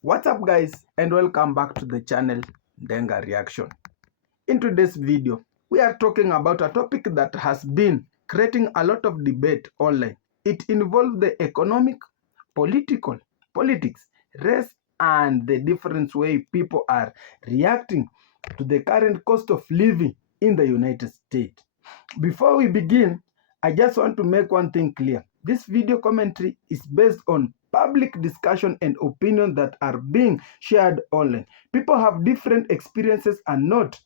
What's up guys, and welcome back to the channel Denga Reaction. In today's video, we are talking about a topic that has been creating a lot of debate online. It involves the economic, politics, race, and the different way people are reacting to the current cost of living in the United States. Before we begin, I just want to make one thing clear. This video commentary is based on public discussion and opinion that are being shared online. People have different experiences and not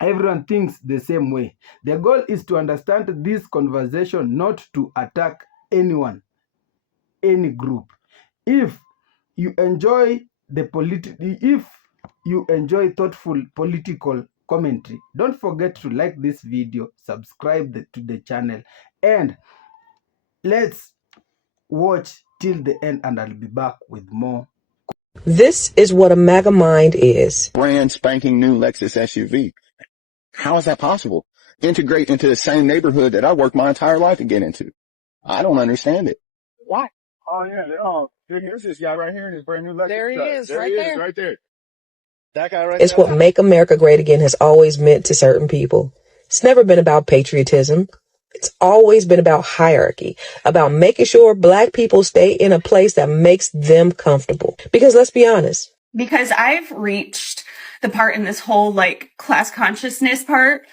everyone thinks the same way. The goal is to understand this conversation, not to attack anyone, any group. If you enjoy thoughtful political commentary, don't forget to like this video, subscribe to the channel, and let's watch till the end, and I'll be back with more. This is what a Maga mind is. Brand spanking new Lexus SUV. How is that possible? Integrate into the same neighborhood that I worked my entire life to get into. I don't understand it. Why? Oh yeah, here's this guy right here in his brand new Lexus. There he truck. is, there right he there. is, right there. That guy right It's there. what Make America Great Again has always meant to certain people. It's never been about patriotism. It's always been about hierarchy, about making sure Black people stay in a place that makes them comfortable. Because let's be honest. Because I've reached the part in this whole like class consciousness part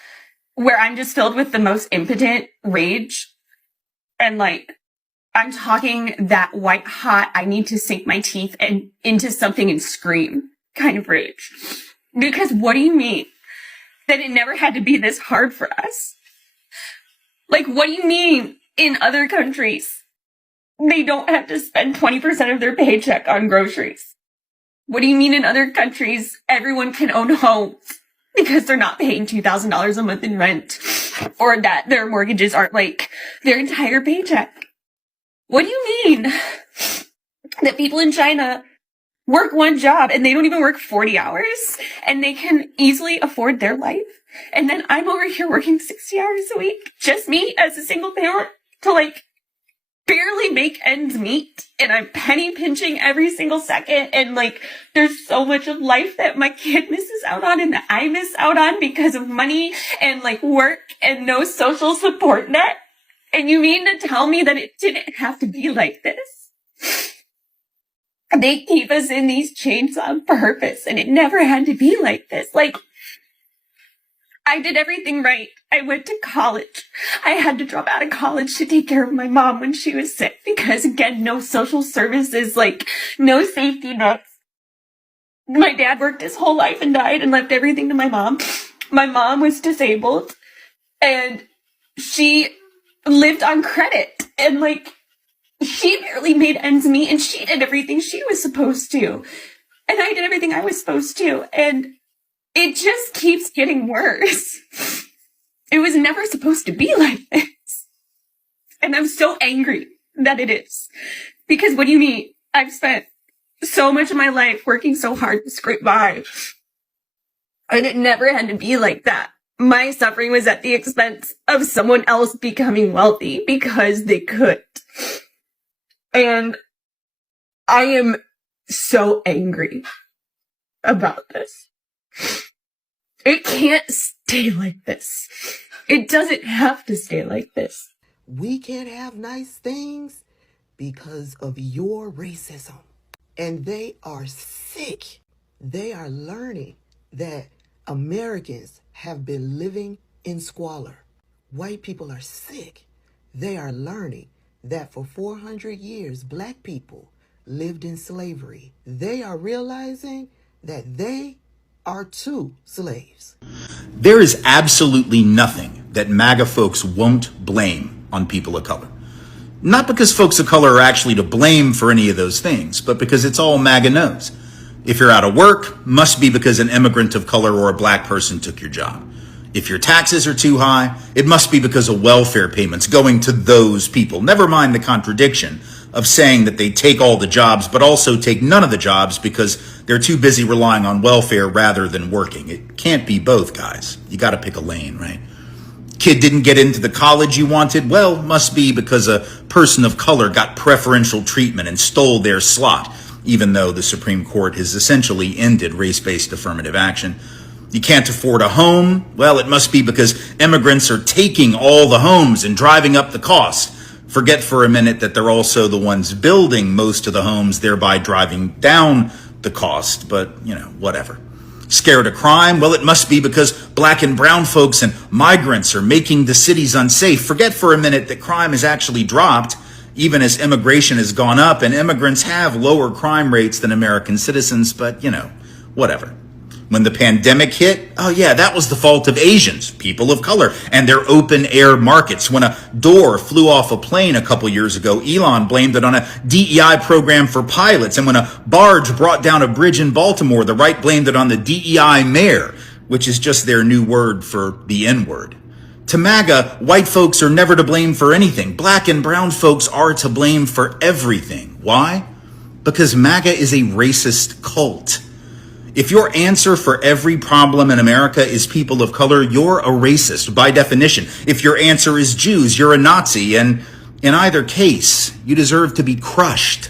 where I'm just filled with the most impotent rage, and like I'm talking that white hot, I need to sink my teeth and into something and scream kind of rage. Because what do you mean that it never had to be this hard for us? Like, what do you mean in other countries they don't have to spend 20% of their paycheck on groceries? What do you mean in other countries everyone can own homes because they're not paying $2,000 a month in rent, or that their mortgages aren't like their entire paycheck? What do you mean that people in China work one job and they don't even work 40 hours and they can easily afford their life? And then I'm over here working 60 hours a week, just me as a single parent, to like barely make ends meet, and I'm penny pinching every single second, and like there's so much of life that my kid misses out on and that I miss out on because of money and like work and no social support net. And you mean to tell me that it didn't have to be like this? They keep us in these chains on purpose, and it never had to be like this. Like, I did everything right. I went to college. I had to drop out of college to take care of my mom when she was sick because, again, no social services, like no safety nets. My dad worked his whole life and died and left everything to my mom. My mom was disabled and she lived on credit, and like she barely made ends meet, and she did everything she was supposed to. And I did everything I was supposed to. And it just keeps getting worse. It was never supposed to be like this. And I'm so angry that it is. Because what do you mean? I've spent so much of my life working so hard to scrape by. And it never had to be like that. My suffering was at the expense of someone else becoming wealthy because they could. And I am so angry about this. It can't stay like this. It doesn't have to stay like this. We can't have nice things because of your racism. And they are sick. They are learning that Americans have been living in squalor. White people are sick. They are learning that for 400 years, Black people lived in slavery. They are realizing that they are too slaves. There is absolutely nothing that MAGA folks won't blame on people of color. Not because folks of color are actually to blame for any of those things, but because it's all MAGA knows. If you're out of work, must be because an immigrant of color or a Black person took your job. If your taxes are too high, it must be because of welfare payments going to those people. Never mind the contradiction of saying that they take all the jobs, but also take none of the jobs because they're too busy relying on welfare rather than working. It can't be both, guys. You got to pick a lane, right? Kid didn't get into the college you wanted? Well, must be because a person of color got preferential treatment and stole their slot. even though the Supreme Court has essentially ended race-based affirmative action. You can't afford a home? Well, it must be because immigrants are taking all the homes and driving up the cost. Forget for a minute that they're also the ones building most of the homes, thereby driving down the cost, but, whatever. Scared of crime? Well, it must be because black and brown folks and migrants are making the cities unsafe. Forget for a minute that crime has actually dropped, even as immigration has gone up, and immigrants have lower crime rates than American citizens, but, whatever. When the pandemic hit, oh yeah, that was the fault of Asians, people of color, and their open air markets. When a door flew off a plane a couple years ago, Elon blamed it on a DEI program for pilots. And when a barge brought down a bridge in Baltimore, the right blamed it on the DEI mayor, which is just their new word for the N-word. To MAGA, white folks are never to blame for anything. Black and brown folks are to blame for everything. Why? Because MAGA is a racist cult. If your answer for every problem in America is people of color, you're a racist by definition. If your answer is Jews, you're a Nazi. And in either case, you deserve to be crushed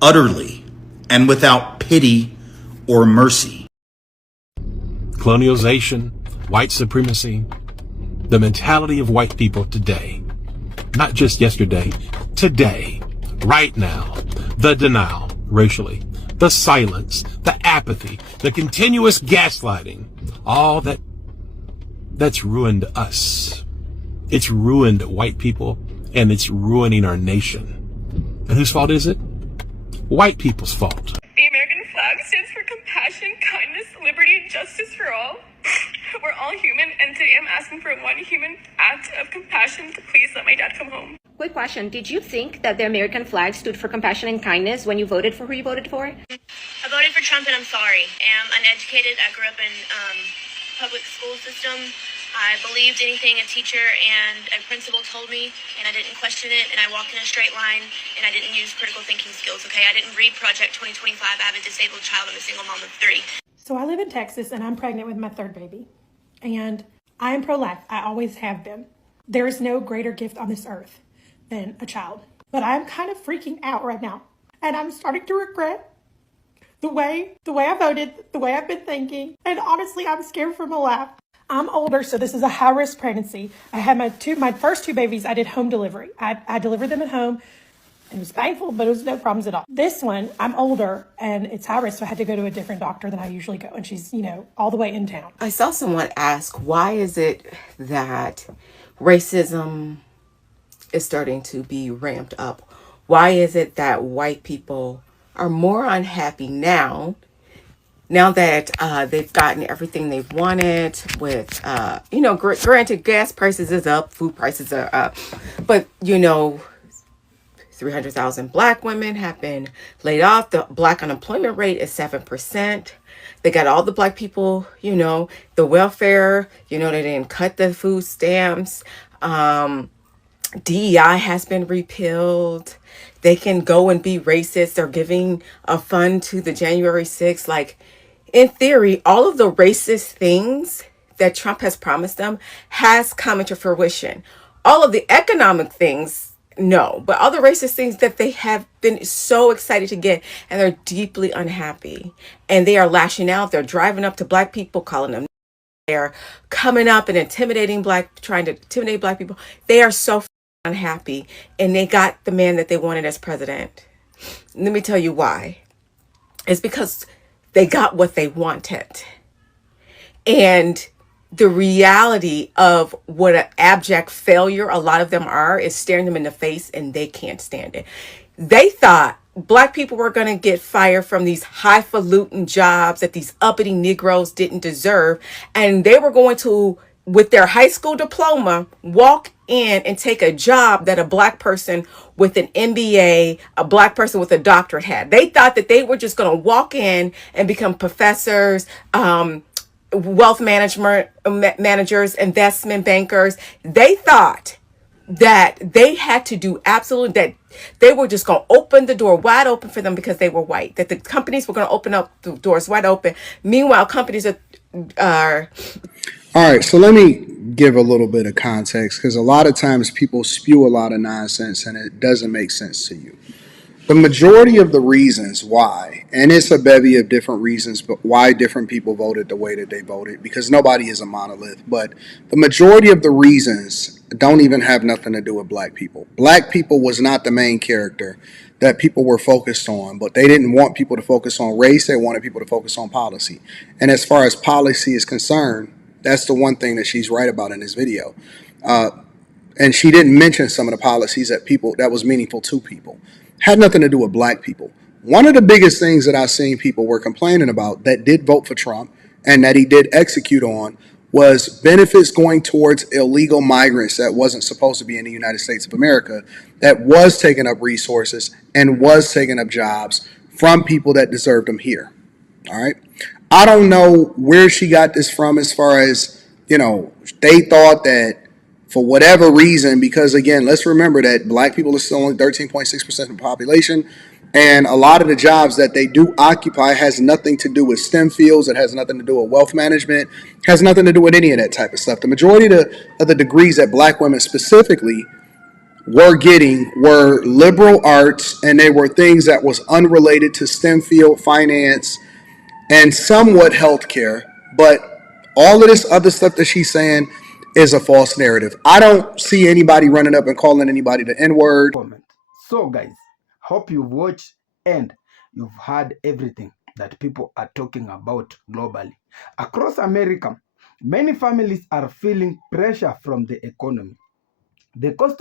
utterly and without pity or mercy. Colonialization, white supremacy, the mentality of white people today, not just yesterday, today, right now, the denial racially, the silence, the apathy, the continuous gaslighting, all that's ruined us. It's ruined white people, and it's ruining our nation. And whose fault is it? White people's fault. The American flag stands for compassion, kindness, liberty, and justice for all. We're all human, and today I'm asking for one human act of compassion to please let my dad come home. Quick question. Did you think that the American flag stood for compassion and kindness when you voted for who you voted for? I voted for Trump, and I'm sorry. I'm uneducated. I grew up in public school system. I believed anything a teacher and a principal told me, and I didn't question it, and I walked in a straight line, and I didn't use critical thinking skills, okay? I didn't read Project 2025. I have a disabled child. I'm a single mom of 3. So I live in Texas, and I'm pregnant with my 3rd baby. And I am pro-life. I always have been. There is no greater gift on this earth than a child. But I'm kind of freaking out right now. And I'm starting to regret the way I voted, the way I've been thinking. And honestly, I'm scared for my life. I'm older, so this is a high-risk pregnancy. I had my first 2 babies, I did home delivery. I delivered them at home. It was painful, but it was no problems at all. This one, I'm older and it's high risk, so I had to go to a different doctor than I usually go. And she's, all the way in town. I saw someone ask, why is it that racism is starting to be ramped up? Why is it that white people are more unhappy now that they've gotten everything they've wanted with, granted, gas prices is up, food prices are up, but, 300,000 black women have been laid off. The black unemployment rate is 7%. They got all the black people, the welfare, they didn't cut the food stamps. DEI has been repealed. They can go and be racist. They're giving a fund to the January 6th. Like, in theory, all of the racist things that Trump has promised them has come into fruition. All of the economic things, no, but all the racist things that they have been so excited to get, and they're deeply unhappy, and they are lashing out. They're driving up to black people, calling them. They're coming up and trying to intimidate black people. They are so unhappy, and they got the man that they wanted as president. Let me tell you why. It's because they got what they wanted, and the reality of what an abject failure a lot of them are is staring them in the face, and they can't stand it. They thought black people were going to get fired from these highfalutin jobs that these uppity Negroes didn't deserve. And they were going to, with their high school diploma, walk in and take a job that a black person with an MBA, a black person with a doctorate had. They thought that they were just going to walk in and become professors, wealth managers, investment bankers. They thought that they had to do absolutely, that they were just going to open the door wide open for them because they were white, that the companies were going to open up the doors wide open. Meanwhile, companies are all right, so let me give a little bit of context, because a lot of times people spew a lot of nonsense and it doesn't make sense to you. The majority of the reasons why, and it's a bevy of different reasons, but why different people voted the way that they voted, because nobody is a monolith, but the majority of the reasons don't even have nothing to do with black people. Black people was not the main character that people were focused on, but they didn't want people to focus on race, they wanted people to focus on policy. And as far as policy is concerned, that's the one thing that she's right about in this video. And she didn't mention some of the policies that was meaningful to people. Had nothing to do with black people. One of the biggest things that I've seen people were complaining about that did vote for Trump and that he did execute on was benefits going towards illegal migrants that wasn't supposed to be in the United States of America, that was taking up resources and was taking up jobs from people that deserved them here. All right. I don't know where she got this from as far as, they thought that for whatever reason, because again, let's remember that black people are still only 13.6% of the population. And a lot of the jobs that they do occupy has nothing to do with STEM fields. It has nothing to do with wealth management, has nothing to do with any of that type of stuff. The majority of the degrees that black women specifically were getting were liberal arts, and they were things that was unrelated to STEM field, finance, and somewhat healthcare. But all of this other stuff that she's saying is a false narrative. I don't see anybody running up and calling anybody the N-word. Comment. So guys, hope you've watched and you've heard everything that people are talking about globally. Across America, many families are feeling pressure from the economy. The cost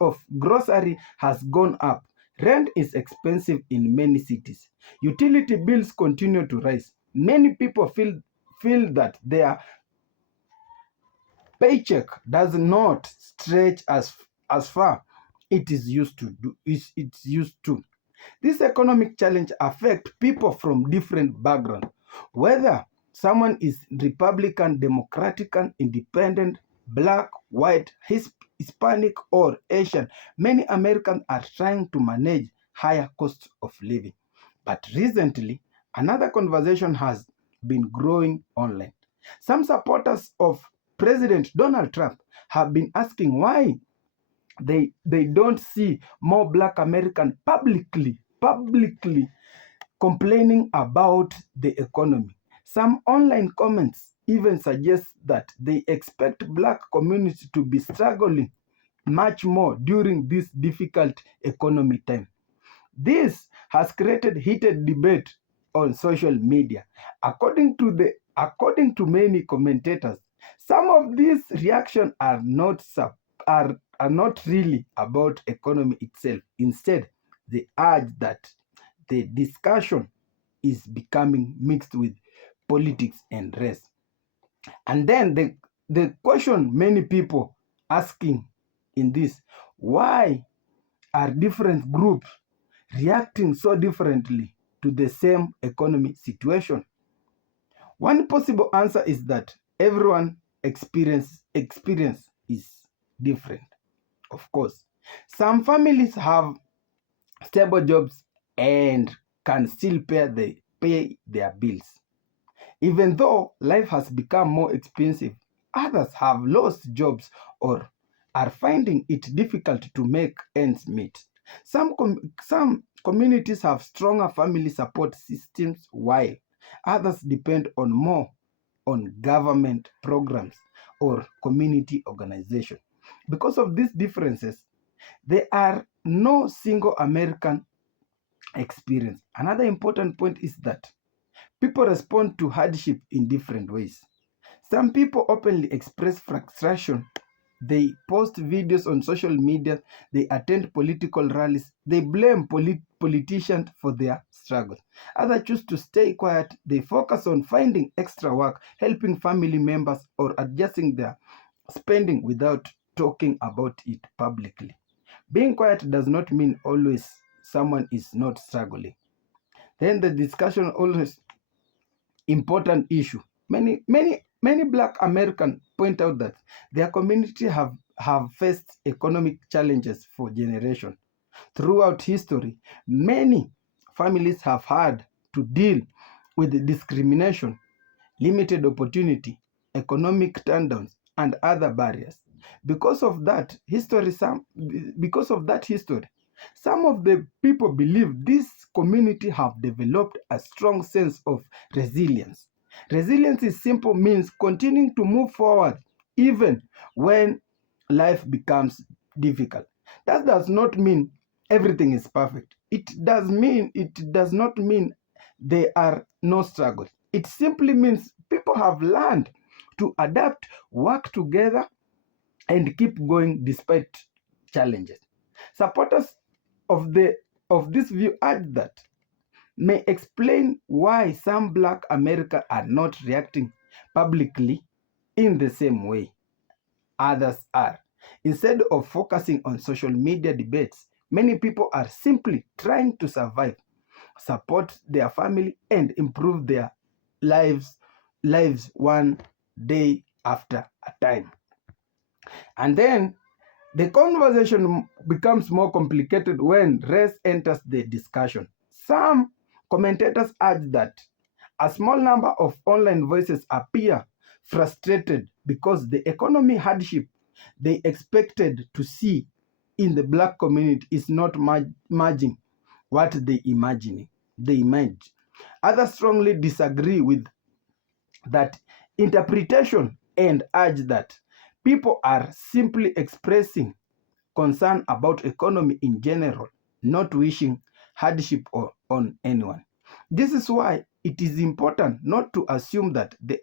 of grocery has gone up. Rent is expensive in many cities. Utility bills continue to rise. Many people feel that their paycheck does not stretch as far it is used to do. It's used to. This economic challenge affect people from different backgrounds, whether someone is Republican, Democratic, Independent, Black, White, Hispanic, or Asian. Many Americans are trying to manage higher costs of living. But recently, another conversation has been growing online. Some supporters of President Donald Trump have been asking why they don't see more black American publicly complaining about the economy. Some online comments even suggest that they expect black community to be struggling much more during this difficult economy time. This has created heated debate on social media. According to many commentators, some of these reactions are not really about economy itself. Instead, they urge that the discussion is becoming mixed with politics and race. And then the question many people asking in this, why are different groups reacting so differently to the same economy situation? One possible answer is that everyone experience is different. Of course, some families have stable jobs and can still pay their bills. Even though life has become more expensive, others have lost jobs or are finding it difficult to make ends meet. Some communities have stronger family support systems, while others depend more on government programs or community organization. Because of these differences, there are no single American experience. Another important point is that people respond to hardship in different ways. Some people openly express frustration. They post videos on social media, they attend political rallies, they blame politicians for their struggles. Others choose to stay quiet, they focus on finding extra work, helping family members, or adjusting their spending without talking about it publicly. Being quiet does not mean always someone is not struggling. Then the discussion always important issue. Many black Americans point out that their community have faced economic challenges for generations. Throughout history, many families have had to deal with discrimination, limited opportunity, economic turdowns, and other barriers. Because of that history, Some of the people believe this community have developed a strong sense of resilience. Resilience is simple means continuing to move forward even when life becomes difficult. That does not mean everything is perfect. It does not mean there are no struggles. It simply means people have learned to adapt, work together, and keep going despite challenges. Supporters of this view add that may explain why some Black America are not reacting publicly in the same way others are. Instead of focusing on social media debates, many people are simply trying to survive, support their family, and improve their lives one day after a time. And then the conversation becomes more complicated when race enters the discussion. Some commentators urge that a small number of online voices appear frustrated because the economy hardship they expected to see in the Black community is not matching what they imagined. Others strongly disagree with that interpretation and urge that people are simply expressing concern about economy in general, not wishing hardship on anyone. This is why it is important not to assume that the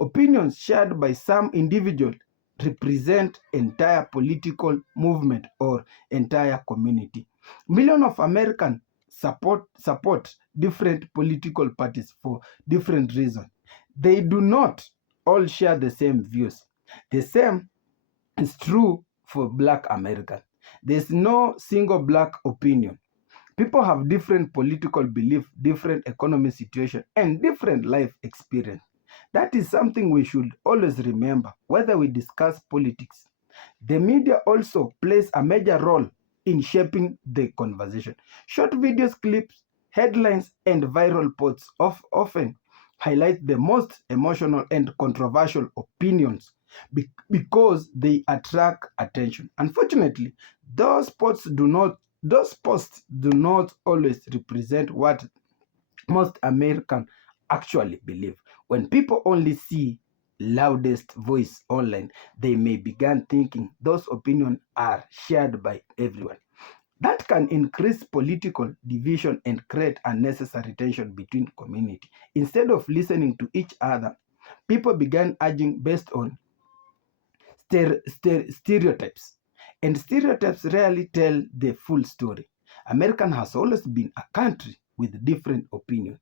opinions shared by some individuals represent entire political movement or entire community. Millions of Americans support different political parties for different reasons. They do not all share the same views. The same is true for Black Americans. There's no single Black opinion. People have different political belief, different economic situation, and different life experience. That is something we should always remember, whether we discuss politics. The media also plays a major role in shaping the conversation. Short videos, clips, headlines, and viral posts often highlight the most emotional and controversial opinions because they attract attention. Unfortunately, those posts do not always represent what most Americans actually believe. When people only see loudest voice online, they may begin thinking those opinions are shared by everyone. That can increase political division and create unnecessary tension between community. Instead of listening to each other, people began arguing based on stereotypes. And stereotypes rarely tell the full story. America has always been a country with different opinions.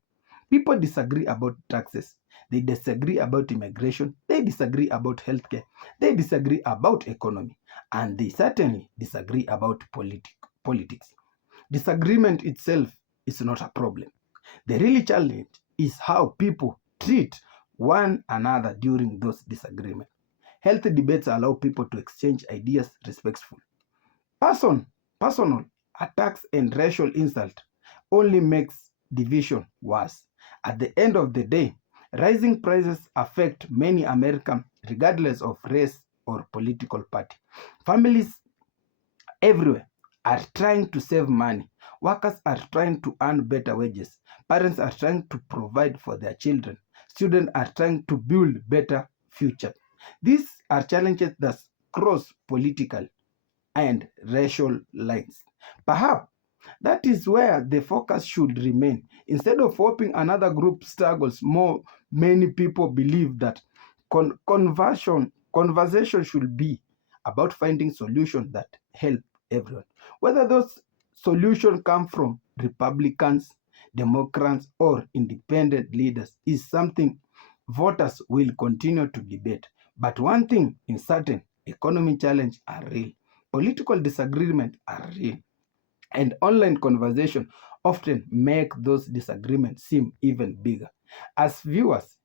People disagree about taxes. They disagree about immigration. They disagree about healthcare. They disagree about economy. And they certainly disagree about politics. Disagreement itself is not a problem. The real challenge is how people treat one another during those disagreements. Healthy debates allow people to exchange ideas respectfully. Personal attacks and racial insult only makes division worse. At the end of the day, rising prices affect many Americans regardless of race or political party. Families everywhere are trying to save money. Workers are trying to earn better wages. Parents are trying to provide for their children. Students are trying to build better future. These are challenges that cross political and racial lines. Perhaps that is where the focus should remain. Instead of hoping another group struggles more, many people believe that conversation should be about finding solutions that help everyone. Whether those solutions come from Republicans, Democrats, or independent leaders is something voters will continue to debate. But one thing is certain, economic challenges are real, political disagreements are real, and online conversation often make those disagreements seem even bigger. As viewers,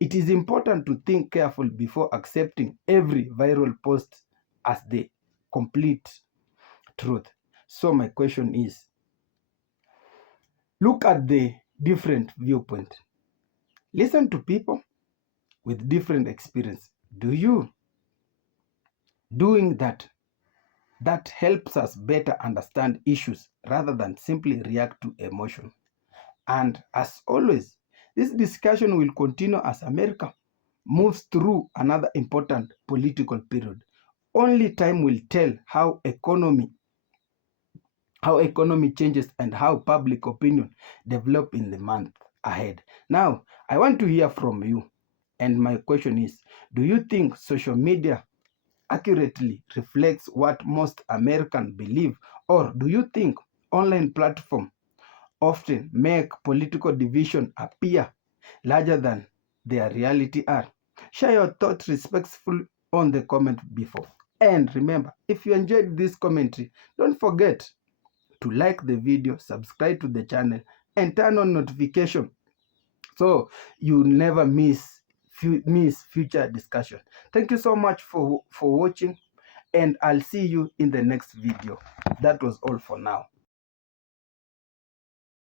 it is important to think carefully before accepting every viral post as the complete truth. So my question is, look at the different viewpoint. Listen to people with different experience. Do you doing that that helps us better understand issues rather than simply react to emotion. And as always, this discussion will continue as America moves through another important political period. Only time will tell how economy changes and how public opinion develop in the month ahead. Now, I want to hear from you. And my question is, do you think social media accurately reflects what most Americans believe, or do you think online platforms often make political division appear larger than their reality are? Share your thoughts respectfully on the comment before. And remember, if you enjoyed this commentary, don't forget to like the video, subscribe to the channel, and turn on notification so you never miss future discussion. Thank you so much for watching, and I'll see you in the next video. That was all for now.